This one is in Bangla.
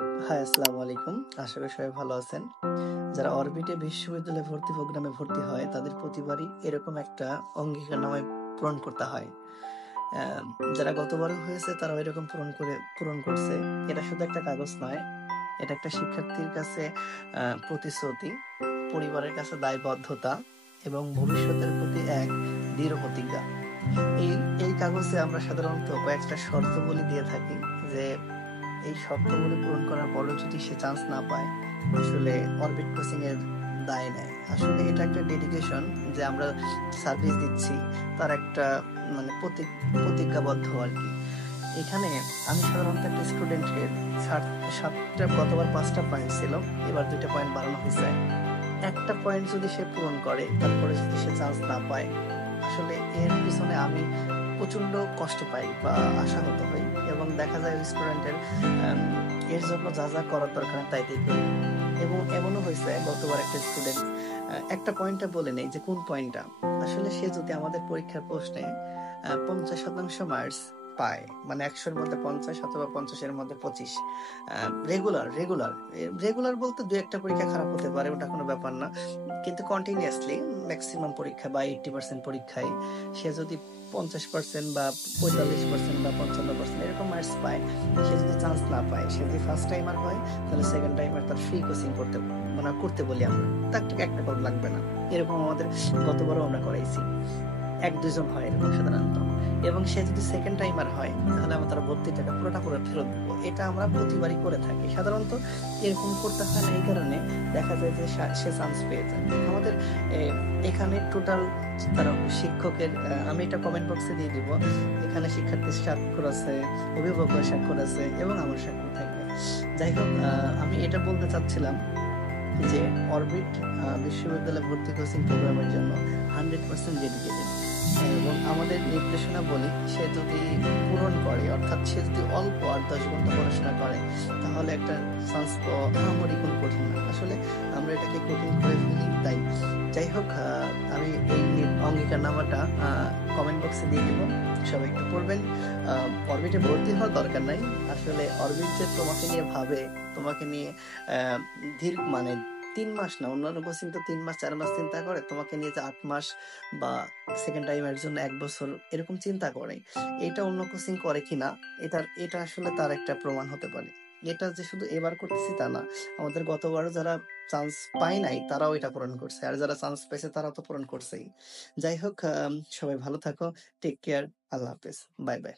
হাই, আসসালামু আলাইকুম। আশা করি সবাই ভালো আছেন। যারা অরবিটে বিশ্ববিদ্যালয়ে ভর্তি প্রোগ্রামে ভর্তি হয়, তাদের প্রতিবারই এরকম একটা অঙ্গীকারনামায় পূরণ করতে হয়। অ্যা যারা গতবারও হয়েছে তারাও এরকম পূরণ করছে। এটা শুধু একটা কাগজ নয়, এটা একটা শিক্ষার্থীর কাছে প্রতিশ্রুতি, পরিবারের কাছে দায়বদ্ধতা এবং ভবিষ্যতের প্রতি এক দৃঢ় প্রতিজ্ঞা। এই এই কাগজে আমরা সাধারণত কয়েকটা শর্তাবলী দিয়ে থাকি যে এই শর্তাবলী পূরণ করার পরেও যদি সে চান্স না পায়, আসলে অরবিট কোচিং এর দায় নেয়। আসলে এটা একটা ডেডিকেশন যে আমরা সার্ভিস দিচ্ছি, তার একটা মানে প্রতিজ্ঞাবদ্ধ আরকি। এখানে আমি সাধারণত একটা স্টুডেন্টের ৭টা গতবার ৫টা পয়েন্ট ছিল, এবার ২টা পয়েন্ট বাড়ানো হইছে। একটা পয়েন্ট যদি সে পূরণ করে, তারপরে যদি সে চান্স না পায়, আসলে এর পিছনে আমি প্রচন্ড কষ্ট পাই বা আশাহত হই এবং দেখা যায় ওই স্টুডেন্টের এর জন্য যা যা করার দরকার তাই তাই করি। এবং এমনও হয়েছে গতবার একটা স্টুডেন্ট একটা পয়েন্টটা বলে নেই যে কোন পয়েন্টটা। আসলে সে যদি আমাদের পরীক্ষার প্রশ্নে ৫০% মার্কস পায়, মানে ১০০-র মধ্যে ৫০ অথবা ৫০-এর মধ্যে ২৫, রেগুলার রেগুলার রেগুলার বলতে দু একটা পরীক্ষা খারাপ হতে পারে, ওটা কোনো ব্যাপার না। কিন্তু কন্টিনিউয়াসলি ম্যাক্সিমাম পরীক্ষা বা 80% পরীক্ষায় সে যদি ৫০% বা ৪৫% বা ৫৫% এরকম মার্কস পায়, সে যদি চান্স না পায়, সে যদি ফার্স্ট টাইমার হয়, তাহলে সেকেন্ড টাইমার তার ফ্রি কোচিং করতে বলি আমরা। তার থেকে ১ টাকাও লাগবে না। এরকম আমাদের গতবারও আমরা করাইছি। ১-২ জন হয় এরকম সাধারণত। এবং সে যদি সেকেন্ড টাইমার হয়, তাহলে আমরা তার ভর্তির টাকা পুরোটা ফেরত দিব। এটা আমরা প্রতিবারই করে থাকি। সাধারণত এরকম করতে হয় না এই কারণে, দেখা যায় যে সে চান্স পেয়ে যায়। আমাদের এ এখানে টোটাল তারা শিক্ষকের আমি এটা কমেন্ট বক্সে দিয়ে দিব। এখানে শিক্ষার্থীর স্বাক্ষর আছে, অভিভাবকের স্বাক্ষর আছে এবং আমার স্বাক্ষর থাকবে। যাই হোক, আমি এটা বলতে চাচ্ছিলাম যে অরবিট বিশ্ববিদ্যালয় ভর্তি কোচিং প্রোগ্রামের জন্য 100% ডেডিকেটেড। এবং আমাদের নির্দেশনা বলি, সে যদি পূরণ করে, অর্থাৎ সে যদি অল্প ৮-১০ ঘন্টা পড়াশোনা করে, তাহলে একটা চান্স পাওয়া আহামরি কোনো কঠিন না। আসলে আমরা এটাকে কঠিন করে ফেলি তাই। যাই হোক, আমি এই অঙ্গীকারনামাটা কমেন্ট বক্সে দিয়ে দিব। সবাই একটু পড়বেন। অরবিটে ভর্তি হওয়ার দরকার নাই। আসলে অরবিট যে তোমাকে নিয়ে ভাবে, তোমাকে নিয়ে মানে ৩ মাস না, অন্যান্য কোচিং তো ৩ মাস ৪ মাস চিন্তা করে, তোমাকে নিয়ে যে ৮ মাস বা সেকেন্ড টাইমের জন্য ১ বছর এরকম চিন্তা করে। এটা অন্য কোচিং করে কিনা, এটা আসলে তার একটা প্রমাণ হতে পারে। এটা যে শুধু এবার করতেছি তা না। আমাদের গতবারও যারা চান্স পায় নাই তারাও এটা পূরণ করছে। আর যারা চান্স পেয়েছে তারাও তো পূরণ করছেই। যাই হোক, সবাই ভালো থাকো। Take care. Allah Hafiz. Bye, by.